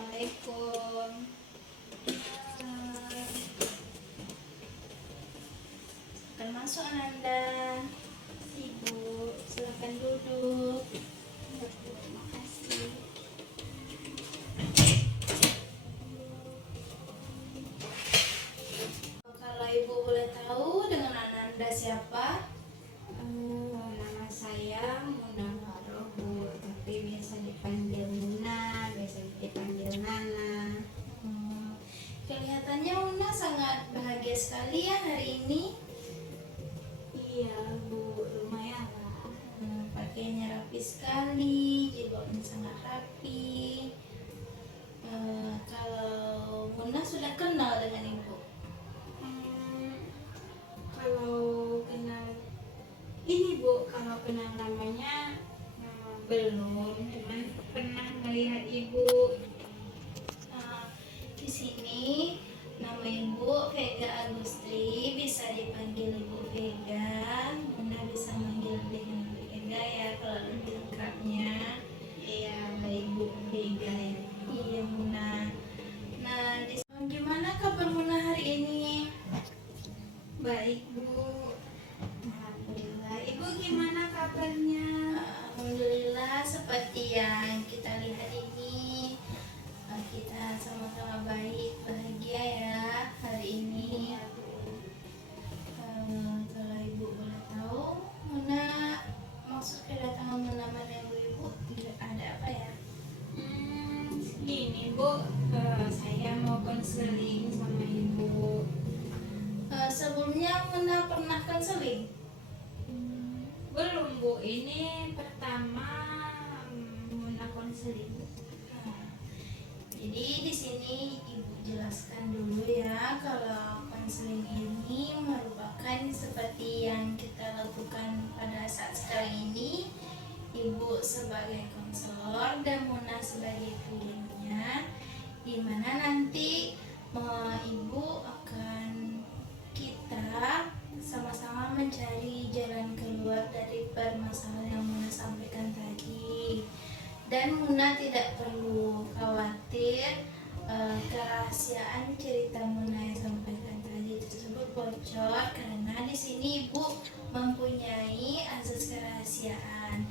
Assalamualaikum. Akan masuk Ananda. Ibu, silakan duduk. Terima kasih. Kalau ibu boleh tahu dengan Ananda siapa? Nama saya Muna Faroh, Bu, tapi biasa dipanggil Muna, biasa dipanggil Nana. Kelihatannya Una sangat bahagia sekali ya hari ini. Iya, Bu, lumayan lah. Pakaiannya rapi sekali, jilbabnya sangat rapi. Kalau Muna sudah kenal dengan ibu? Kalau kenal ini, Bu, kalau kenal namanya belum, cuman pernah melihat Ibu. Di sini nama ibu Vega Agustri, bisa dipanggil Ibu Vega. Muna bisa manggil dengan Ibu Vega ya kalau lebih lengkapnya. Iya, baik Bu, Vega ya. Iya Muna. Nah, gimana kabar Muna hari ini? Baik Bu, alhamdulillah. Ibu gimana kabarnya? Alhamdulillah, seperti yang kita lihat ini, kita sama-sama baik, bahagia ya hari ini. Kalau ibu boleh tahu, Muna maksud kedatangan Muna menemui ibu ada apa ya? Gini Bu, saya mau konseling sama Ibu. Sebelumnya Muna pernah konseling? Belum Bu, ini pertama Muna konseling. Jadi di sini ibu jelaskan dulu ya, kalau konseling ini merupakan seperti yang kita lakukan pada saat sekarang ini. Ibu sebagai konselor dan Muna sebagai kliennya, di mana nanti ibu akan kita sama-sama mencari jalan keluar dari permasalahan yang Muna sampaikan tadi. Dan Muna tidak perlu khawatir kerahasiaan cerita Muna yang sampaikan tadi tersebut bocor, karena di sini ibu mempunyai azas kerahasiaan.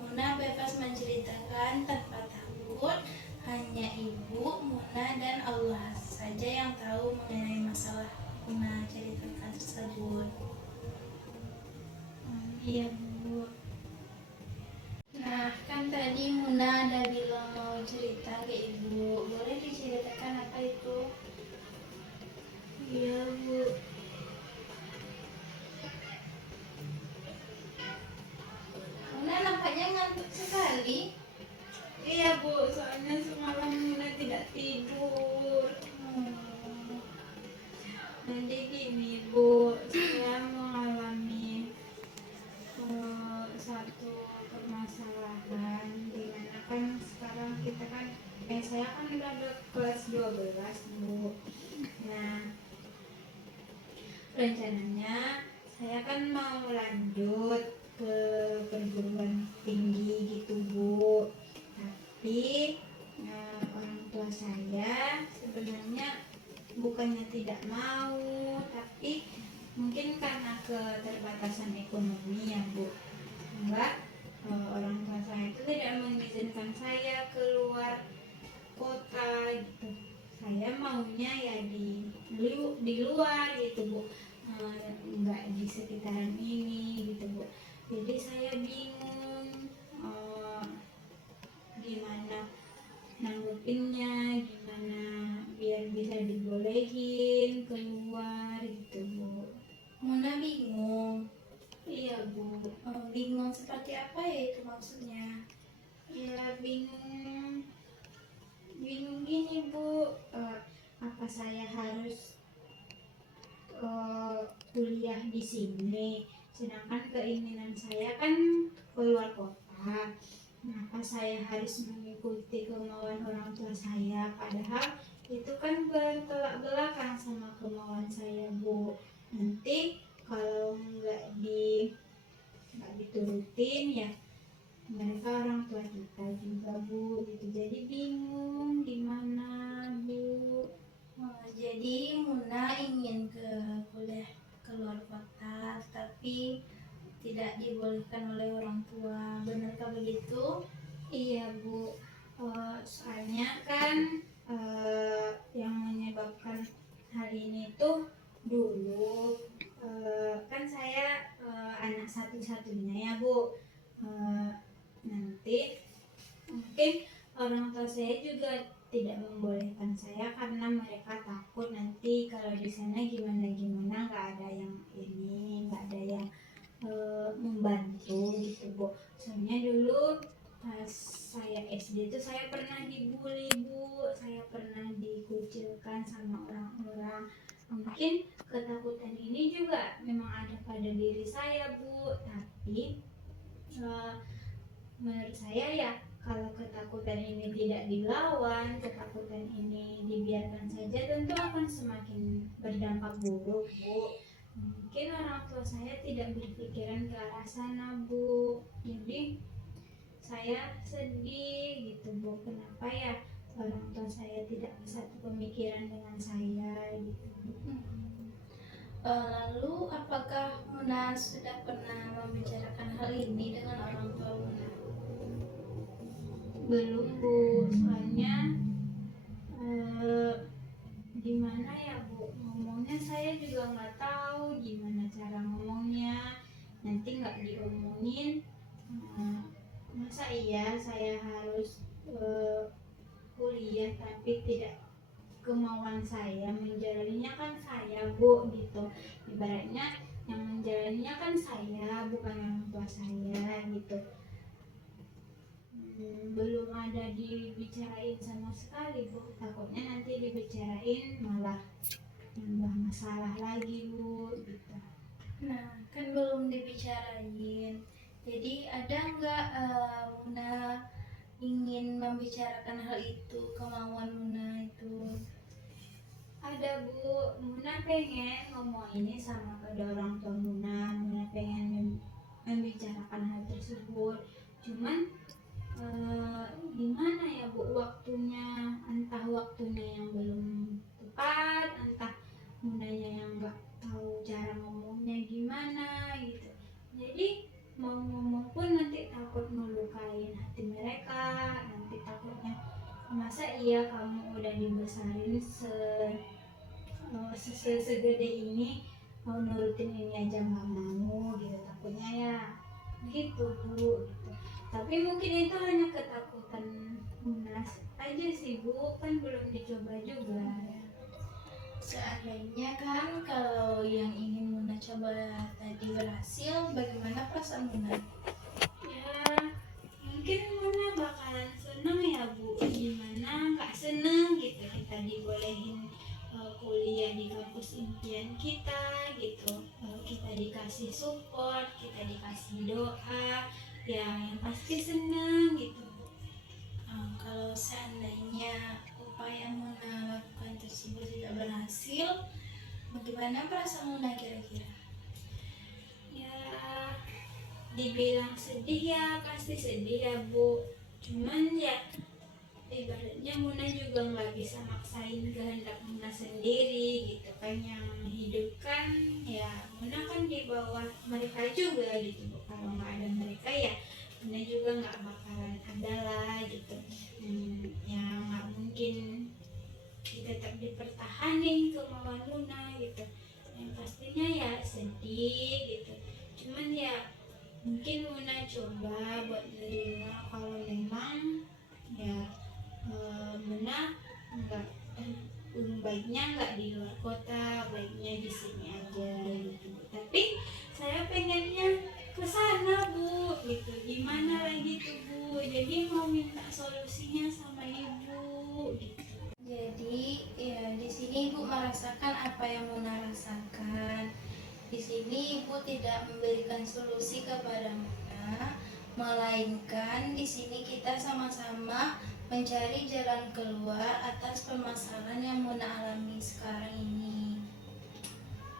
Muna bebas menceritakan tanpa takut, hanya ibu, Muna dan Allah saja yang tahu mengenai masalah Muna ceritakan tersebut. Iya Bu. Nah, kan tadi Muna ada bilang mau cerita ke ibu. Boleh diceritakan apa itu? Iya Bu. Muna nampaknya ngantuk sekali. Iya Bu, soalnya semalam Muna tidak tidur. Jadi gini Bu, saya mengalami satu permasalahan dimana kan sekarang kita kan saya kan udah ada kelas 12 Bu. Nah, rencananya saya kan mau lanjut ke perguruan tinggi gitu Bu, tapi orang tua saya sebenarnya bukannya tidak mau, tapi mungkin karena keterbatasan ekonomi ya Bu, Mbak, orang tua saya itu tidak mengizinkan saya keluar kota gitu. Saya maunya ya di luar gitu Bu, nggak di sekitaran ini gitu Bu. Jadi saya bingung gimana nanggepinnya, gimana biar bisa dibolehin keluar gitu Bu. Muna bingung. Iya Bu. Bingung seperti apa ya itu maksudnya? Ya bingung gini Bu, apa saya harus kuliah di sini, sedangkan keinginan saya kan keluar kota. Kenapa saya harus mengikuti kemauan orang tua saya, padahal itu kan bertolak belakang sama kemauan saya Bu. Nanti kalau nggak diturutin ya mereka orang tua kita juga Bu gitu. Jadi bingung gimana Soalnya kan yang menyebabkan hal ini tuh dulu kan saya anak satu-satunya ya Bu. Nanti mungkin orang tua saya juga tidak membolehkan saya karena mereka takut nanti kalau di sana gimana nggak ada yang ini, nggak ada yang membantu gitu Bu. Soalnya dulu pas saya SD itu saya pernah dibully Bu, saya pernah dikucilkan sama orang-orang. Mungkin ketakutan ini juga memang ada pada diri saya Bu, tapi menurut saya ya kalau ketakutan ini tidak dilawan, ketakutan ini dibiarkan saja tentu akan semakin berdampak buruk Bu. Mungkin orang tua saya tidak berpikiran ke arah sana Bu, jadi saya sedih gitu Bu, kenapa ya orang tua saya tidak satu pemikiran dengan saya gitu. Lalu apakah Muna sudah pernah membicarakan hal ini dengan orang tua Muna? Belum Bu, soalnya gimana ya Bu, ngomongnya saya juga nggak tahu gimana cara ngomongnya, nanti nggak diomongin. Masa iya saya harus kuliah tapi tidak kemauan saya, menjalaninya kan saya Bu gitu, ibaratnya yang menjalaninya kan saya bukan orang tua saya gitu. Belum ada dibicarain sama sekali Bu, takutnya nanti dibicarain malah nambah masalah lagi Bu gitu. Nah, kan belum dibicarain. Jadi ada nggak Muna ingin membicarakan hal itu, kemauan Muna itu? Ada Bu, Muna pengen ngomong ini sama kedua orang tua Muna pengen membicarakan hal tersebut, cuman gimana ya Bu, waktunya, entah waktunya yang belum tepat, entah Munanya yang nggak tahu cara ngomongnya gimana gitu. Jadi mau ngomong pun nanti takut melukain hati mereka, nanti takutnya masa iya kamu udah dibesarin segede ini mau nurutin ini aja nggak mau gitu, takutnya ya gitu Bu gitu. Tapi mungkin itu hanya ketakutan Munas aja sih Bu, kan belum dicoba juga. Seandainya kan kalau yang ingin Muna coba tadi berhasil, bagaimana perasaan Muna? Ya mungkin Muna bakalan seneng ya Bu, gimana nggak seneng gitu kita dibolehin kuliah di kampus impian kita gitu, kita dikasih support, kita dikasih doa, ya yang pasti seneng gitu. Kalau seandainya upaya Muna lakukan tersebut tidak berhasil, bagaimana perasaan Muna kira-kira? Ya dibilang sedih ya pasti sedih ya Bu, cuman ya ibaratnya Muna juga nggak bisa maksain kehendak Muna sendiri gitu kan, yang hidup kan ya Muna kan di bawah mereka juga gitu Bu. Kalau nggak ada mereka ya Muna juga nggak bakalan ada lah gitu. Ya nggak mungkin tetap dipertahanin kemauan Muna gitu, yang pastinya ya sedih gitu, cuman ya mungkin Muna coba buat nerima kalau memang ya Muna enggak, baiknya enggak di luar kota, baiknya di sini aja gitu. Tapi saya pengennya ke sana Bu gitu, gimana lagi tuh Bu, jadi mau minta solusinya sama Ibu gitu. Jadi ya di sini Ibu merasakan apa yang Muna rasakan. Di sini Ibu tidak memberikan solusi kepada Muna, melainkan di sini kita sama-sama mencari jalan keluar atas permasalahan yang Muna alami sekarang ini.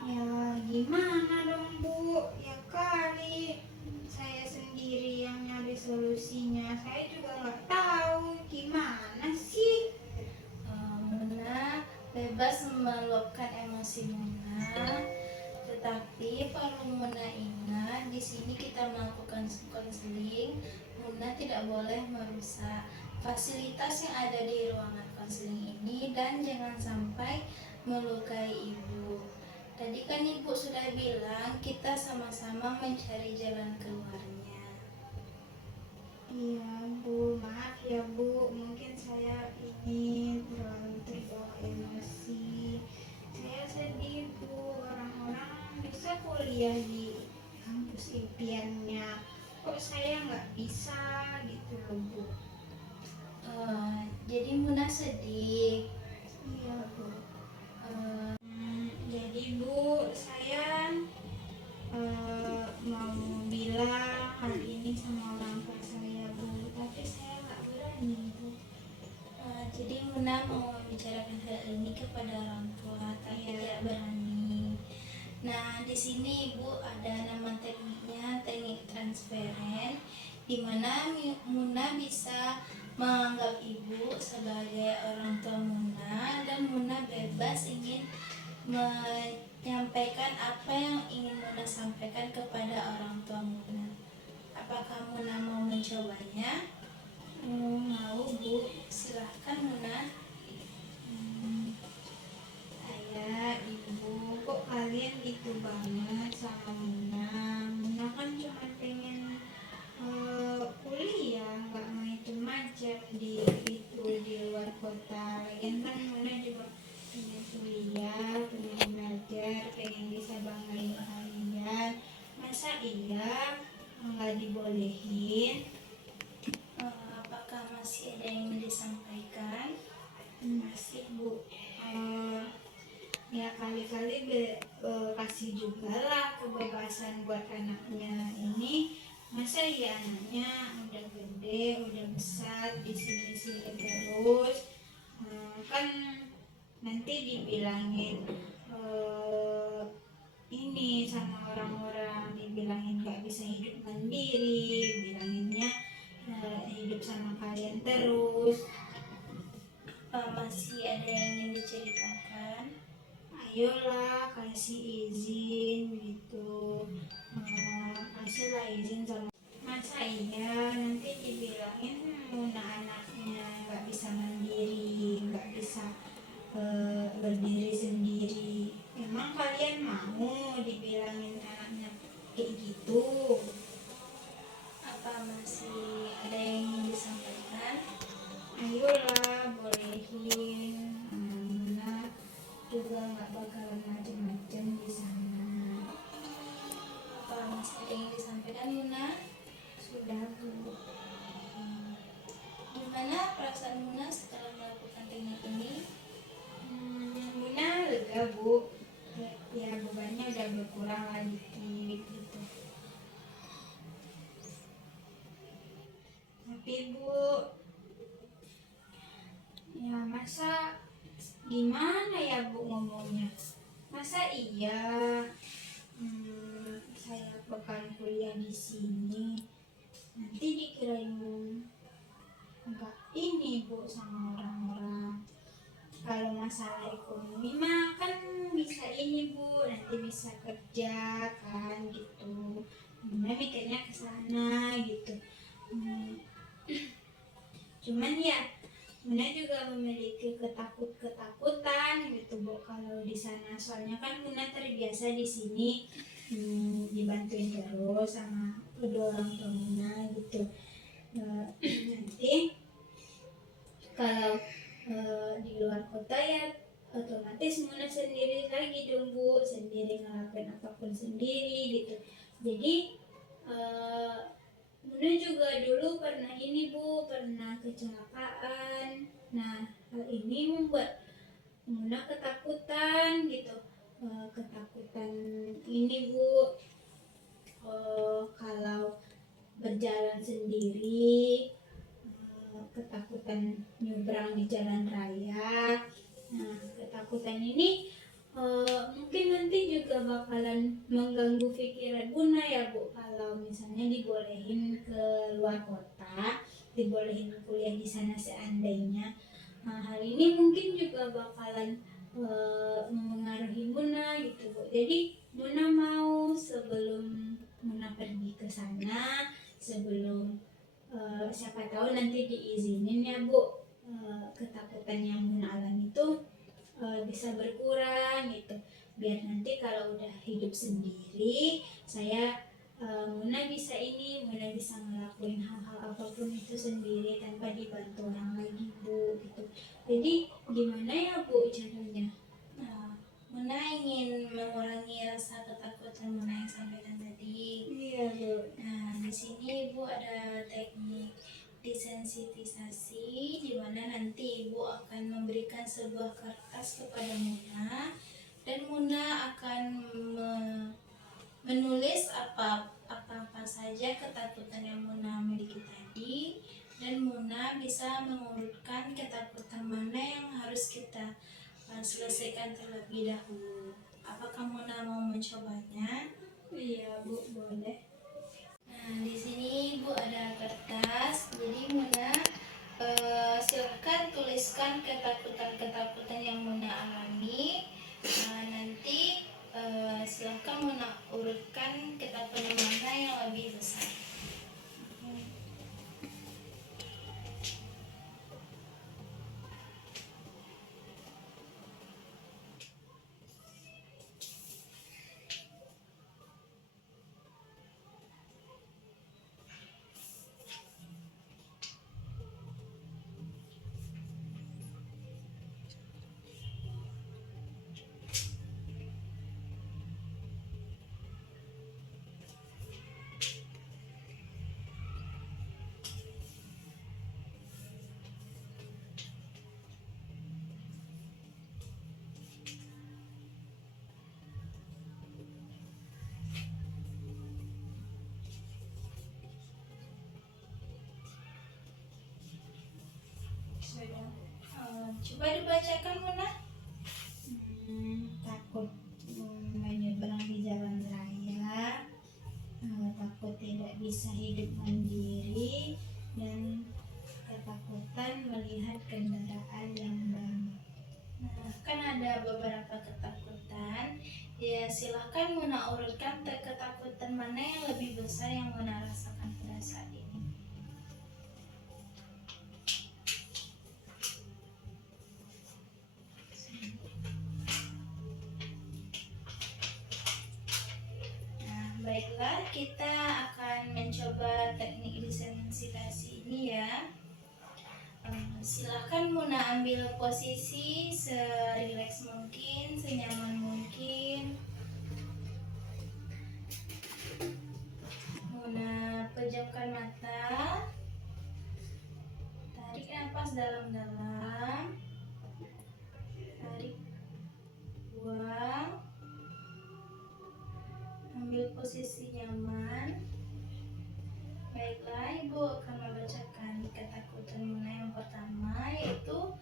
Ya gimana dong Bu, ya kali saya sendiri yang nyari solusinya, saya juga nggak tahu gimana sih. Muna bebas meluapkan emosi Muna, tetapi perlu Muna ingat di sini kita melakukan konseling, Muna tidak boleh merusak. fasilitas yang ada di ruangan konseling ini dan jangan sampai melukai ibu. Tadi kan ibu sudah bilang kita sama-sama mencari jalan keluarnya. Iya Bu, maaf ya Bu, mungkin saya ini terlalu terbawa emosi. Saya sedih Bu, orang-orang bisa kuliah di kampus impiannya, kok saya nggak bisa gitu loh Bu. Jadi Muna sedih. Iya Bu. Jadi Bu, saya mau bilang hal ini sama orang tua saya Bu, tapi saya nggak berani Bu. Jadi Muna mau membicarakan hal ini kepada orang tua tapi Iya. tidak berani. Nah, di sini Ibu ada nama tekniknya, teknik transferen, di mana Muna bisa menganggap Ibu sebagai orang tua Muna dan Muna bebas ingin menyampaikan apa yang ingin Muna sampaikan kepada orang tua Muna. Apakah Muna mau mencobanya? Mau Bu. Silahkan Muna. Ayah, ibu, kok kalian gitu banget sama Muna? Muna kan cuma pengen kuliah, nggak mau itu macam di luar kota. Lagian kan Muna juga pengen kuliah, pengen belajar, pengen bisa banggain kalian. Masa iya nggak dibolehin? Apakah masih ada yang ingin disampaikan? Masih Bu. Ya kali-kali kasih juga lah kebebasan buat anaknya ini. Masa ya anaknya udah gede, udah besar, di sini terus. Kan nanti dibilangin ini sama orang-orang, dibilangin gak bisa hidup mandiri, bilanginnya hidup sama kalian terus. Masih ada yang ingin diceritakan? Ayolah kasih izin gitu, kasihlah izin sama. Masa iya nanti dibilangin Muna anaknya nggak bisa mandiri, nggak bisa berdiri sendiri. Emang kalian mau dibilangin anaknya kayak gitu? Apa masih ada yang ingin disampaikan? Ayolah bolehin, Muna juga nggak bakalan macem-macem di sana. Apa masih ada yang ingin disampaikan Muna? Sudah Bu. Gimana perasaan Muna setelah melakukan teknik ini? Muna lega Bu, ya bebannya udah berkurang lagi gitu. Tapi Bu, ya masa gimana ya Bu ngomongnya? Masa iya saya bakal kuliah di sini nanti dikirain enggak ini Bu sama orang-orang. Kalau masalah ekonomi mah kan bisa ini Bu, nanti bisa kerja kan gitu. Muna mikirnya ke sana gitu. Cuman ya Muna juga memiliki ketakutan gitu Bu kalau di sana, soalnya kan Muna terbiasa di sini dibantuin terus sama kedua orang tua Muna gitu. Nanti kalau di luar kota ya otomatis Muna sendiri lagi dong Bu, sendiri ngelakuin apapun sendiri gitu. Jadi Muna juga dulu pernah ini Bu, pernah kecelakaan. Nah hal ini membuat Muna ketakutan gitu. Ketakutan ini Bu, kalau berjalan sendiri, ketakutan nyebrang di jalan raya. Nah ketakutan ini mungkin nanti juga bakalan mengganggu pikiran Muna ya Bu, kalau misalnya dibolehin ke luar kota, dibolehin kuliah di sana seandainya. Nah, hal ini mungkin juga bakalan mempengaruhi Muna gitu Bu. Jadi Muna mau sebelum Muna pergi ke sana, sebelum siapa tahu nanti diizinin ya Bu, ketakutan yang Muna alami itu bisa berkurang gitu, biar nanti kalau udah hidup sendiri saya Muna bisa ngelakuin hal-hal apapun itu sendiri tanpa dibantu orang lagi Bu gitu. Jadi gimana ya Bu caranya? Nah, Muna ingin mengurangi rasa ketakutan Muna yang sampaikan tadi. Iya Bu. Nah, di sini Ibu ada teknik desensitisasi, di mana nanti Ibu akan memberikan sebuah kertas kepada Muna, dan Muna akan menulis apa saja ketakutan yang Muna miliki tadi, dan Muna bisa mengurutkan ketakutan mana yang harus kita selesaikan terlebih dahulu. Apakah Muna mau mencobanya? Iya Bu, boleh. Nah, di sini Ibu ada kertas. Jadi Muna silakan tuliskan ketakutan-ketakutan yang Muna alami. Nah, nanti silakan Muna urutkan ketakutan mana yang lebih besar. Sudah. Coba dibacakan Muna. Takut menyeberang di jalan raya, takut tidak bisa hidup mandiri, dan ketakutan melihat kendaraan yang baru. Nah, kan ada beberapa ketakutan. Ya, silahkan Muna urutkan ketakutan mana yang lebih besar yang Muna rasakan pada saat ini. Nah, baiklah, kita akan mencoba teknik desensitisasi ini ya. Silahkan Muna ambil posisi serileks mungkin, senyaman mungkin. Muna pejamkan mata, tarik nafas dalam-dalam, tarik, buang, ambil posisi nyaman. Baiklah, Ibu akan membacakan ketakutan Muna yang pertama, yaitu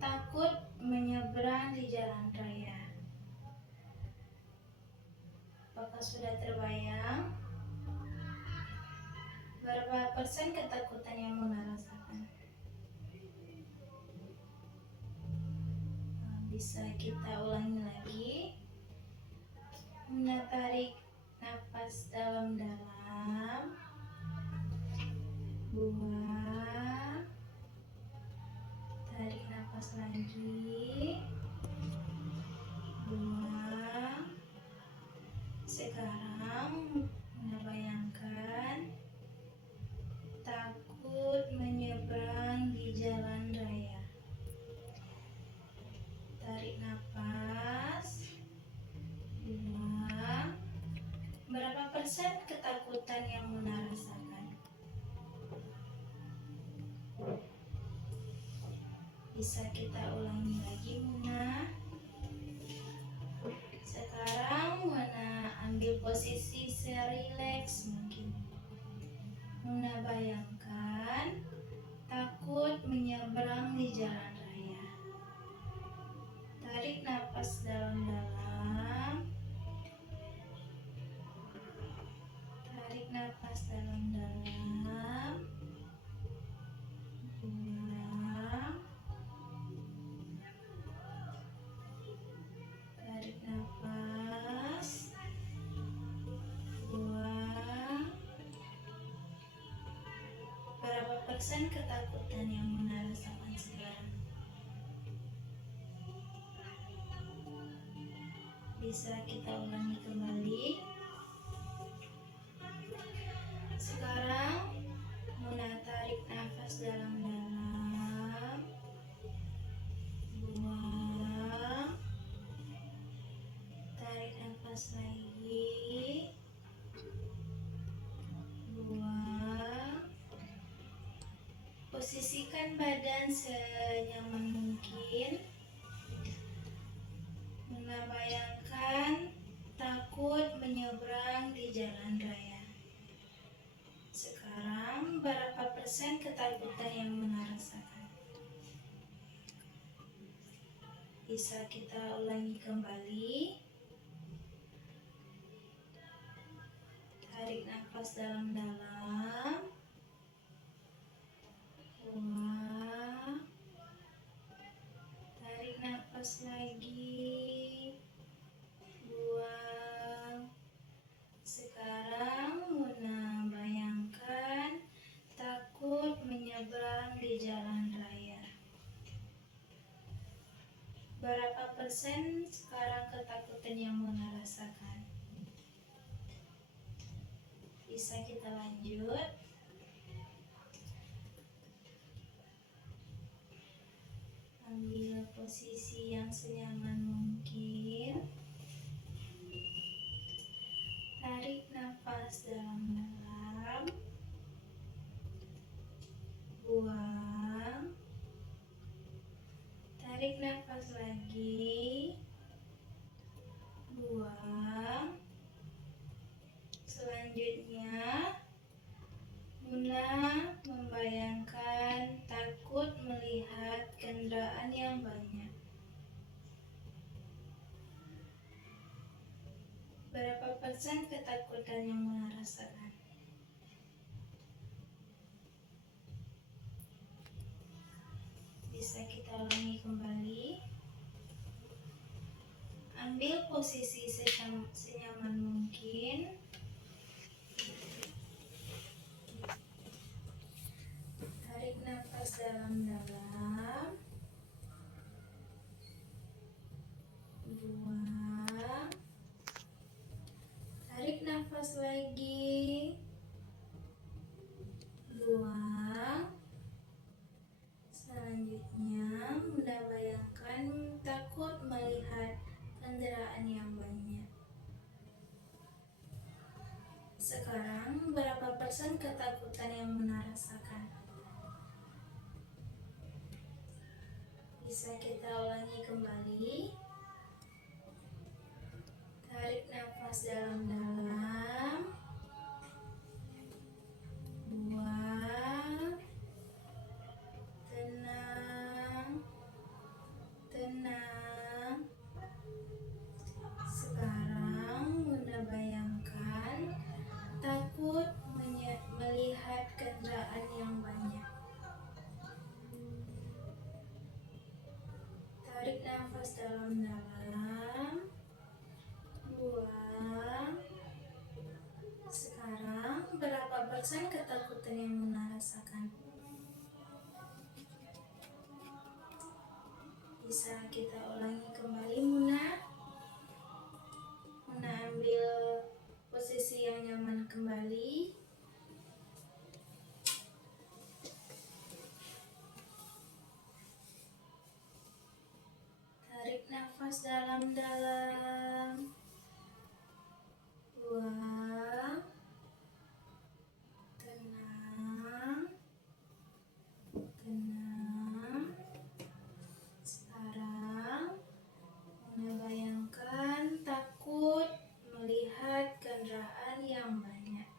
takut menyeberang di jalan raya. Apakah sudah terbayang? Berapa persen ketakutan yang Muna rasakan? Nah, bisa kita ulangi lagi. Muna tarik nafas dalam-dalam, buang, tarik nafas lagi, buang. Sekarang Muna bayangkan takut menyeberang di jalan raya. Tarik nafas, buang. Berapa persen ketakutan yang Muna rasakan? Bisa kita ulangi lagi Muna. Sekarang Muna ambil posisi serileks mungkin. Muna bayangkan takut menyeberang di jalan raya. Tarik nafas dalam-dalam, tarik nafas dalam-dalam, buang, tarik nafas, buang. Berapa persen ketakutan yang Muna rasakan sekarang? Bisa kita ulangi kembali. Sekarang Muna tarik nafas dalam-dalam, buang, tarik nafas lagi, buang. Posisikan badan senyaman mungkin. Muna bayangkan takut menyeberang di jalan raya. Sekarang berapa persen ketakutan yang Muna rasakan? Bisa kita ulangi kembali. Tarik nafas dalam-dalam, buang, tarik nafas lagi, buang. Sekarang Muna bayangkan takut menyeberang di jalan raya. Berapa persen sekarang ketakutan yang Muna rasakan? Bisa kita lanjut. Ambil posisi yang senyaman mungkin. Tarik nafas dalam-dalam, buang, tarik nafas lagi, buang. Selanjutnya Muna membayangkan takut melihat kendaraan yang banyak. Berapa persen ketakutan yang Muna rasakan? Bisa kita ulangi kembali. Ambil posisi senyaman mungkin. Tarik nafas dalam-dalam, buang, tarik nafas lagi, buang. Selanjutnya Muna bayangkan takut melihat kendaraan yang banyak. Sekarang berapa persen ketakutan yang Muna rasakan? Bisa kita ulangi kembali. Tarik nafas dalam-dalam, buang, tenang, tenang. Sekarang Muna bayangkan takut melihat kendaraan yang banyak. Tarik nafas dalam-dalam, buang. Sekarang berapa persen ketakutan yang Muna rasakan? Bisa kita ulangi kembali Muna. Muna ambil posisi yang nyaman kembali. Tarik nafas dalam-dalam, buang, tenang, tenang. Sekarang Muna bayangkan takut melihat kendaraan yang banyak.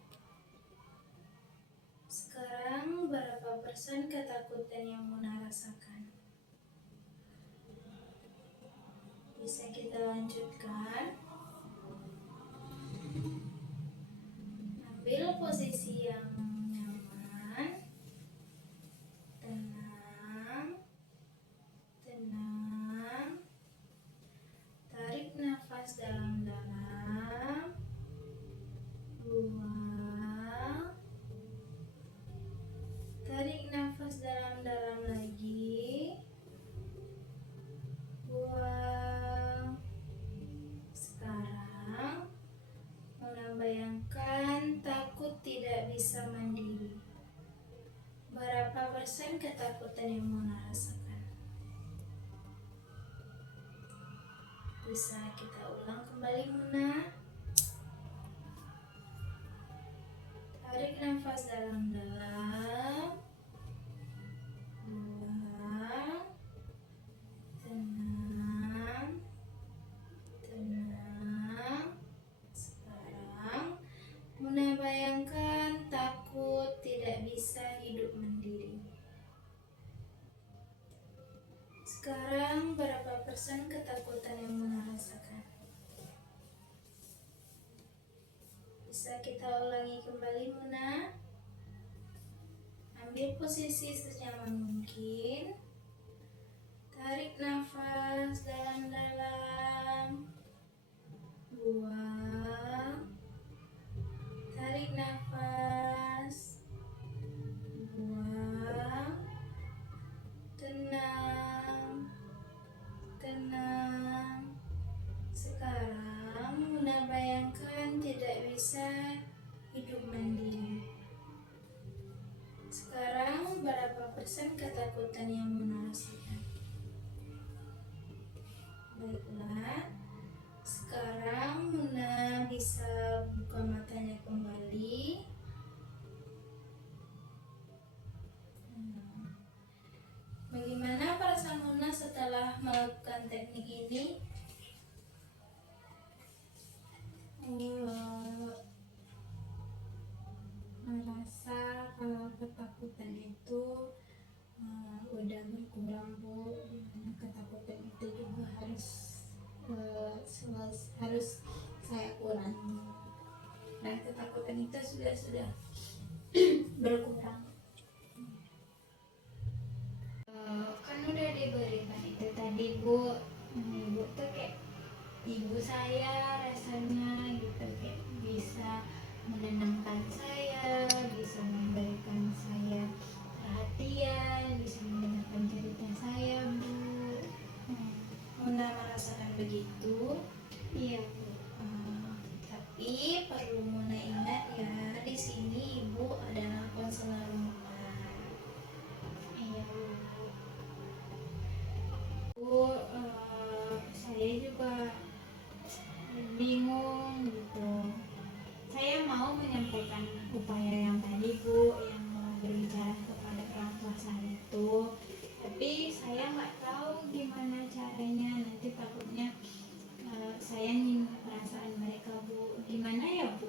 Sekarang berapa persen ketakutan yang Muna rasakan? Bisa kita lanjutkan. Ambil posisi yang nyaman, tenang, tenang. Tarik nafas dalam-dalam, buang, tarik nafas ketakutan yang Muna rasakan. Bisa kita ulang kembali Muna. Tarik nafas dalam-dalam, buang, tenang, tenang. Sekarang Muna bayangkan takut tidak bisa hidup mandiri. Sekarang berapa persen ketakutan yang Muna rasakan? Bisa kita ulangi kembali Muna. Ambil posisi senyaman mungkin. Tarik nafas dalam-dalam, buang. Tarik nafas, buang. Tenang, tenang. Sekarang Muna bayangkan tidak bisa hidup mandiri. Sekarang berapa persen ketakutan yang Muna rasakan? Baiklah, sekarang Muna bisa buka matanya kembali. Bagaimana perasaan Muna setelah melakukan teknik ini? Merasa kalau ketakutan itu udah berkurang Bu. Dimana ketakutan itu juga harus saya kurangi. Dan ketakutan itu sudah berkurang. Kan udah diberikan itu tadi Bu. Ibu tuh kayak ibu saya rasanya gitu, kayak bisa menenangkan saya, bisa memberikan saya perhatian, bisa mendengarkan cerita saya Bu. Muna merasakan begitu. Iya Bu. Tapi perlu Muna ingat ya, di sini Ibu adalah konselor Muna. Iya Bu. Saya juga bingung gitu. Saya mau menyampaikan upaya yang tadi Bu, yang mau berbicara kepada orang tua saya itu, tapi saya nggak tahu gimana caranya. Nanti takutnya saya nyinggung perasaan mereka Bu. Gimana ya Bu?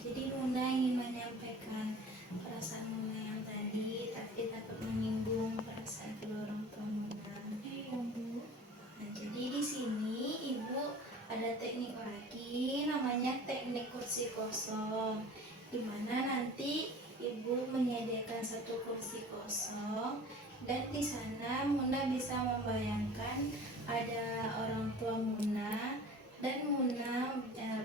Jadi Muna ingin menyampaikan perasaan Muna yang tadi, tapi takut menyinggung perasaan kedua orang tua Muna. Iya Bu. Nah, jadi di sini Ibu ada teknik lagi, namanya teknik kursi kosong, di mana nanti Ibu menyediakan satu kursi kosong, dan di sana Muna bisa membayangkan ada orang tua Muna, dan Muna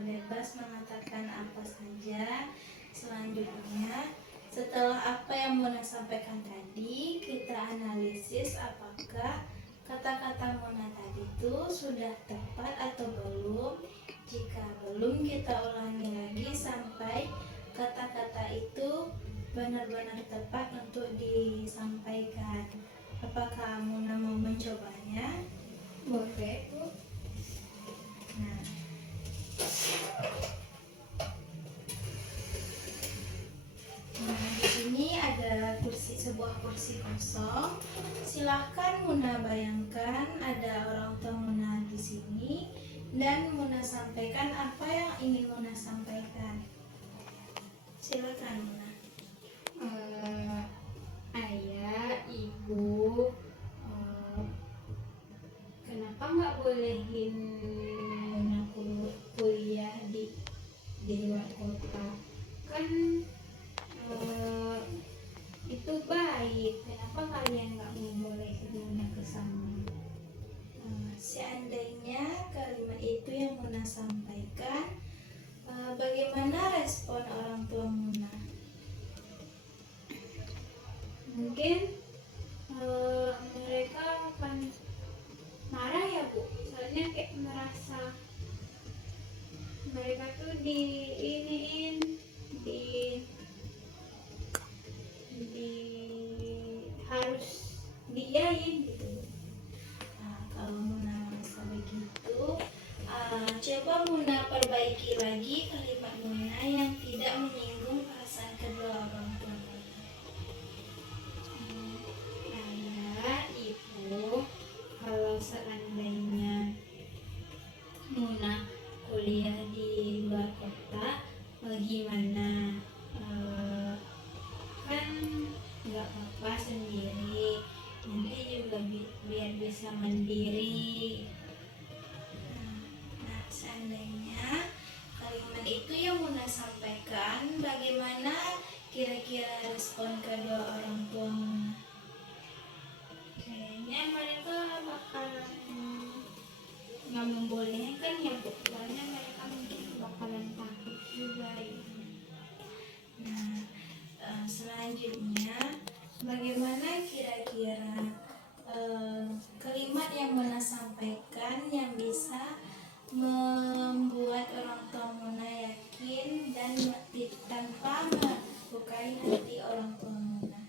bebas mengatakan apa saja. Selanjutnya, setelah apa yang Muna sampaikan tadi, kita analisis apakah kata-kata Muna tadi itu sudah tepat atau belum. Jika belum, kita ulangi lagi sampai kata-kata itu benar-benar tepat untuk disampaikan. Apakah Muna mau mencobanya? Boleh Bu. Nah, di sini ada sebuah kursi kosong. Silahkan Muna bayangkan ada orang tua Muna di sini, dan Muna sampaikan apa yang ingin Muna sampaikan. Silakan Muna. Ayah, ibu, kenapa nggak bolehin Muna kuliah di luar kota? Kan itu baik. Kenapa kalian nggak ngebolehin Muna ke sana? Seandainya kalimat itu yang Muna sampaikan, bagaimana respon orang tua Muna? Mungkin mereka akan marah ya Bu. Soalnya kayak merasa mereka tuh harus Muna merasa begitu, coba Muna perbaiki lagi kalimat Muna yang tidak menyinggung perasaan kedua orang tua Muna. Ayah, ibu, kalau seandainya Muna kuliah di luar kota, bagaimana? Kan nggak apa-apa sendiri, nanti juga biar bisa mandiri. Nah, seandainya kalimat itu yang Muna sampaikan, bagaimana kira-kira respon kedua orang tua Muna? Kayaknya mereka bakalan nggak membolehkan ya Bu, soalnya mereka mungkin bakalan takut juga ya. Nah, selanjutnya bagaimana kira-kira kalimat yang Muna sampaikan yang bisa membuat orang tua Muna yakin dan tanpa melukai hati orang tua Muna?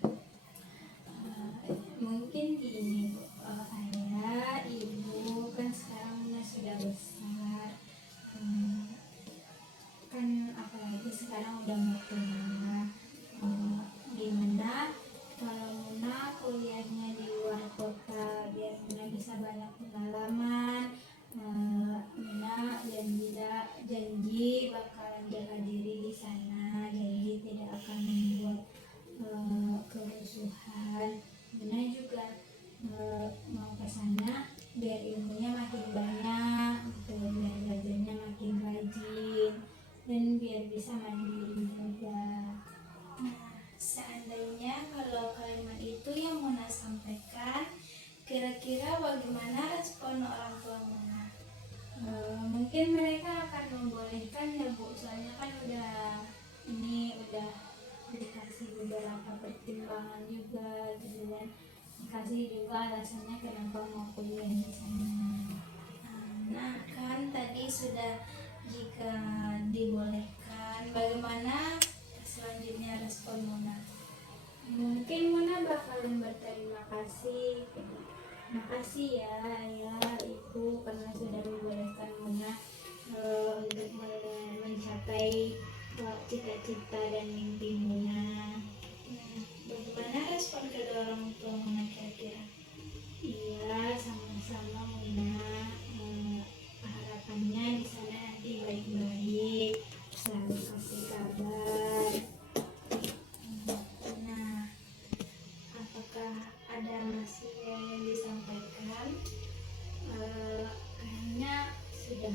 Mungkin gini Bu, ayah, ibu kan sekarang Muna sudah besar, kan apalagi sekarang udah mau kuliah. Gimana kalau Muna kuliahnya di luar kota biar Muna bisa banyak pengalaman. Muna janji bakalan jaga diri di sana, janji tidak akan membuat kerusuhan. Muna juga mau ke sana biar ilmunya makin banyak, gitu, biar belajarnya makin rajin dan biar bisa mandiri juga. Nah, seandainya kalau kalimat itu yang Muna sampaikan, kira-kira bagaimana respon orang tua Muna? Mungkin mereka akan membolehkan ya Bu, soalnya kan udah dikasih beberapa pertimbangan juga gitu, dan dikasih juga alasannya kenapa mau kuliah di sana. Nah, kan tadi sudah jika dibolehkan, bagaimana selanjutnya respon Muna? Mungkin Muna bakalan berterima kasih. Makasih ya ayah, ibu, karena sudah membolehkan Muna untuk mencapai cita-cita dan mimpi Muna. Bagaimana respon kedua orang tua Muna kira-kira? Iya, sama-sama Muna. Harapannya di sana nanti baik-baik, selalu kasih kabar. Nah, apakah ada masih yang ingin disampaikan? Kayaknya sudah.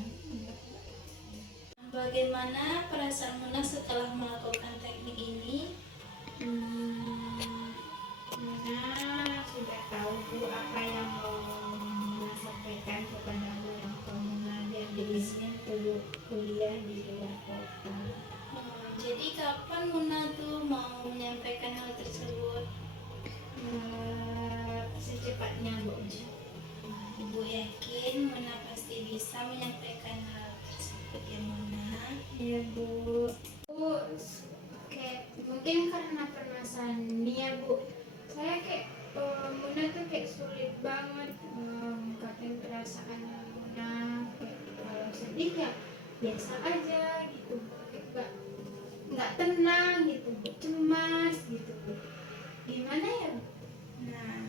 Bagaimana perasaan Muna setelah melakukan teknik ini? Muna sudah tahu Bu apa yang mau Muna sampaikan kepada orang tua Muna biar diizinin kuliah di luar kota. Jadi kapan Muna tuh mau menyampaikan hal tersebut? Secepatnya Bu. Ibu yakin Muna pasti bisa menyampaikan hal tersebut ya Muna? Iya Bu. Kayak mungkin karena permasalahan ini ya Bu, saya kayak Muna tuh kayak sulit banget mengungkapkan perasaan Muna. Kayak kalau sedih ya biasa aja gitu, kayak nggak tenang gitu Bu, cemas gitu Bu. Gimana ya Bu? Nah,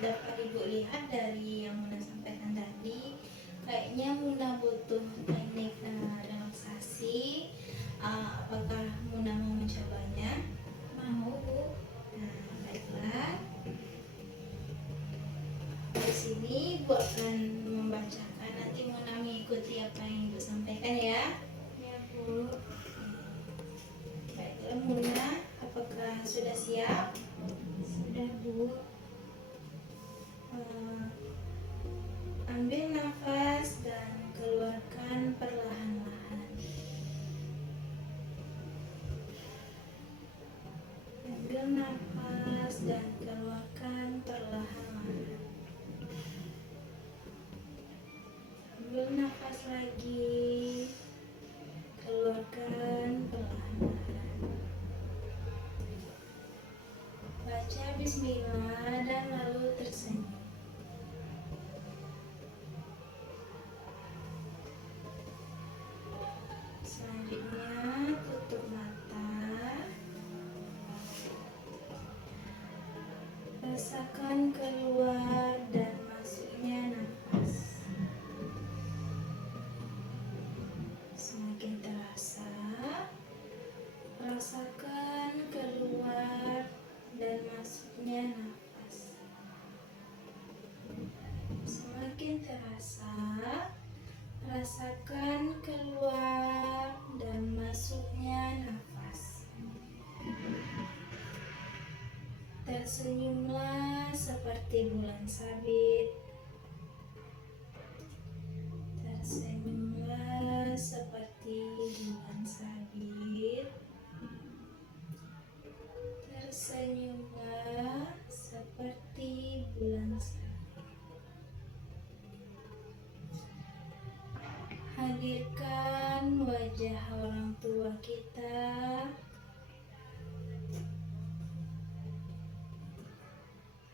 dapat Ibu lihat dari yang Muna sampaikan tadi, kayaknya Muna butuh teknik relaksasi. Apakah Muna mau mencobanya? Mau Bu. Nah, baiklah. Di sini Ibu akan membacakan, nanti Muna mengikuti apa yang Ibu sampaikan ya. Ya Bu. Baiklah Muna, apakah sudah siap? Sudah Bu. Ambil nafas dan keluarkan perlahan-lahan. Ambil nafas dan keluarkan perlahan-lahan. Ambil nafas lagi, keluarkan perlahan-lahan. Baca bismillah dan lalu tersenyum. terasa. Rasakan keluar dan masuknya nafas. Tersenyumlah seperti bulan sabit. Tersenyumlah seperti bulan sabit. Tersenyumlah seperti bulan sabit. Hadirkan wajah orang tua kita.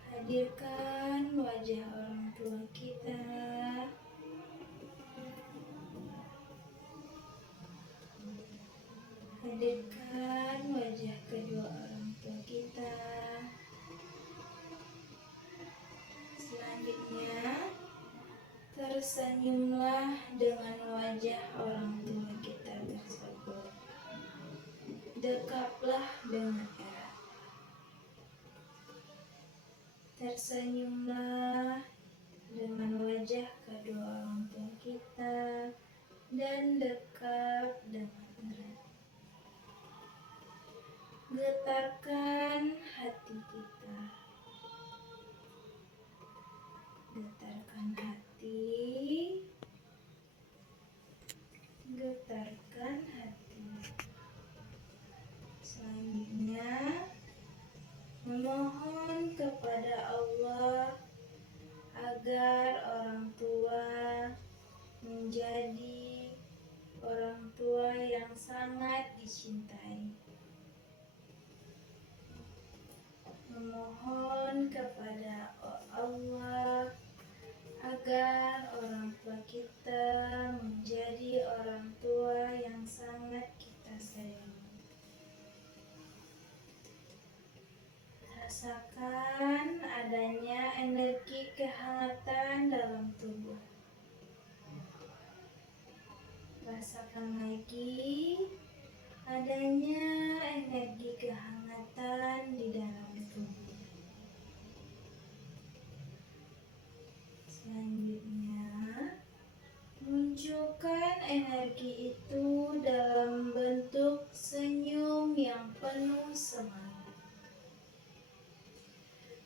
Hadirkan wajah orang tua kita. Hadirkan wajah kedua orang tua kita. Selanjutnya, tersenyumlah dengan wajah orang tua kita tersebut. Dekaplah dengan erat. Tersenyumlah dengan wajah kedua orang tua kita dan dekap dengan erat. Getarkan hati kita. Getarkan hati. Getarkan hati. Selanjutnya, memohon kepada Allah agar orang tua menjadi orang tua yang sangat dicintai. Memohon kepada Allah agar orang tua kita menjadi orang tua yang sangat kita sayangi. Rasakan adanya energi kehangatan dalam tubuh. Rasakan lagi adanya energi kehangatan di dalam tubuh. Selanjutnya, munculkan energi itu dalam bentuk senyum yang penuh semangat.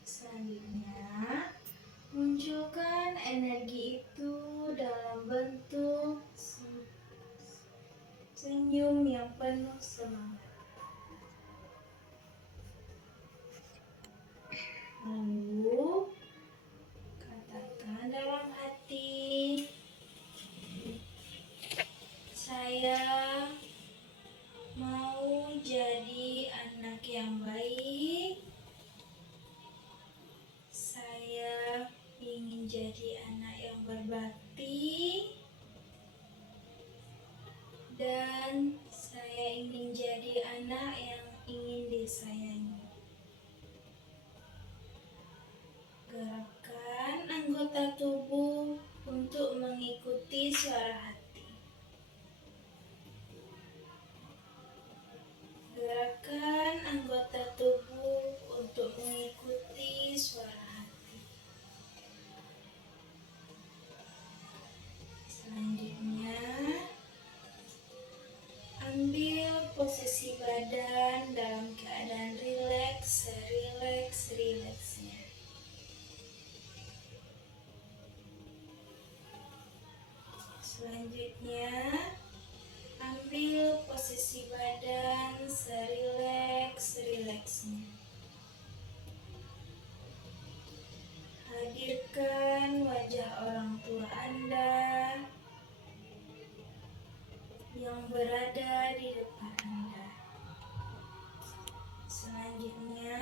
Selanjutnya, munculkan energi itu dalam bentuk senyum yang penuh semangat. Lalu, katakan dalam hati, saya mau jadi anak yang baik. Saya ingin jadi anak yang berbakti. Dan saya ingin jadi anak yang ingin disayangi. Gerakkan anggota tubuh untuk mengikuti suara hati. Gerakkan anggota tubuh untuk mengikuti suara hati. Selanjutnya, ambil posisi badan dalam keadaan rileks, serileks-rileksnya. Selanjutnya, ambil posisi badan serileks-rileksnya. Hadirkan wajah orang tua Anda yang berada di depan Anda. Selanjutnya,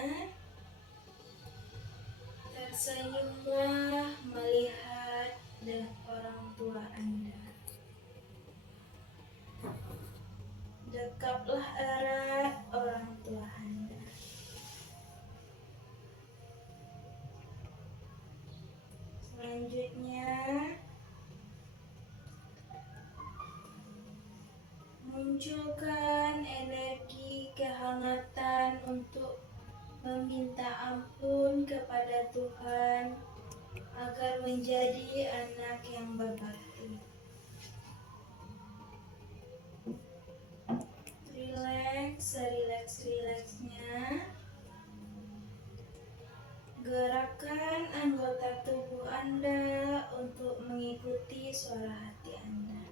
tersenyumlah melihat orang tua Anda. Dekaplah erat orang tua Anda. Selanjutnya, munculkan energi kehangatan untuk meminta ampun kepada Tuhan agar menjadi anak yang berbakti. Rileks-rileksnya. Gerakan anggota tubuh Anda untuk mengikuti suara hati Anda.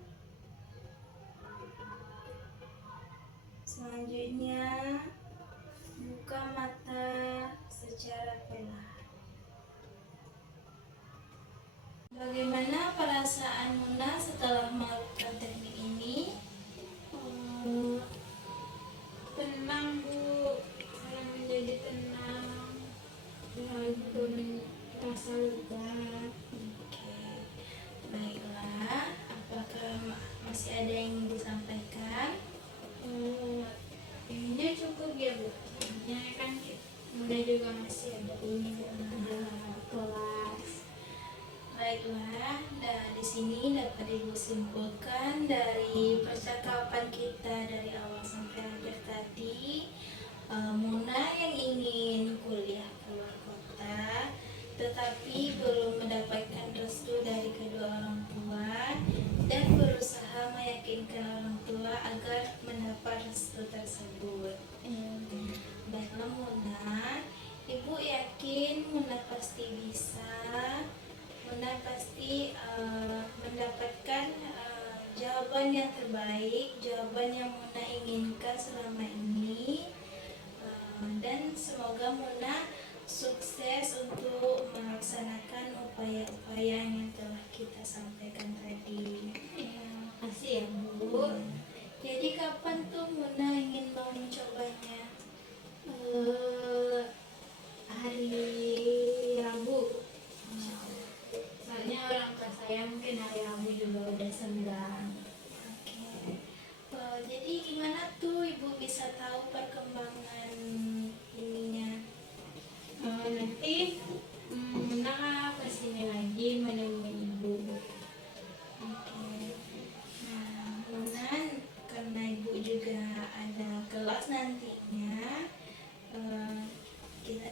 Selanjutnya, buka mata secara perlahan. Bagaimana perasaan Muna setelah melakukan teknik ini? Tenang Bu, saya menjadi tenang, lalu merasa lega. Oke, baiklah. Apakah masih ada yang ingin disampaikan? Ini cukup ya Bu, soalnya kan Bunda juga masih ada kelas. Baiklah, dan di sini dapat Ibu simpulkan dari percakapan kita dari awal sampai akhir tadi, Muna yang ingin kuliah keluar kota, tetapi belum mendapatkan restu dari kedua orang tua dan berusaha meyakinkan orang tua agar mendapat restu tersebut. Baiklah Muna, Ibu yakin Muna pasti bisa. Muna pasti mendapatkan jawaban yang terbaik, jawaban yang Muna inginkan selama ini, dan semoga Muna sukses untuk melaksanakan upaya-upaya yang telah kita sampaikan tadi. Makasih ya Bu. Jadi kapan tuh Muna ingin mau mencobanya? Hari Rabu. Soalnya orang tua saya mungkin hari Rabu juga udah senggang. Oke. Jadi gimana tuh Ibu bisa tahu perkembangan ininya? Nanti Muna kesini lagi menemui Ibu. Oke. Nah, Muna karena Ibu juga ada kelas nantinya,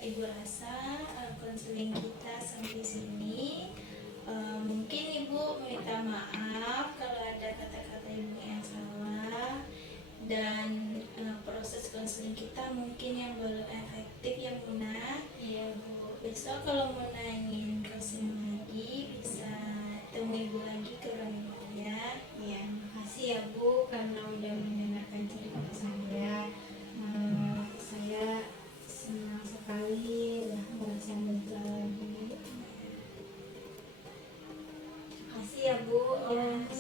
Ibu rasa konseling kita sampai sini. Mungkin Ibu minta maaf kalau ada kata-kata Ibu yang salah, dan proses konseling kita mungkin yang belum efektif ya Muna. Iya Bu. Besok kalau Muna ingin konseling lagi bisa temui Ibu lagi ke ruang Ibu ya. Iya, makasih ya Bu karena udah mendengarkan cerita saya. Saya senang sekali udah merasa lega lagi. Makasih ya Bu. Ya.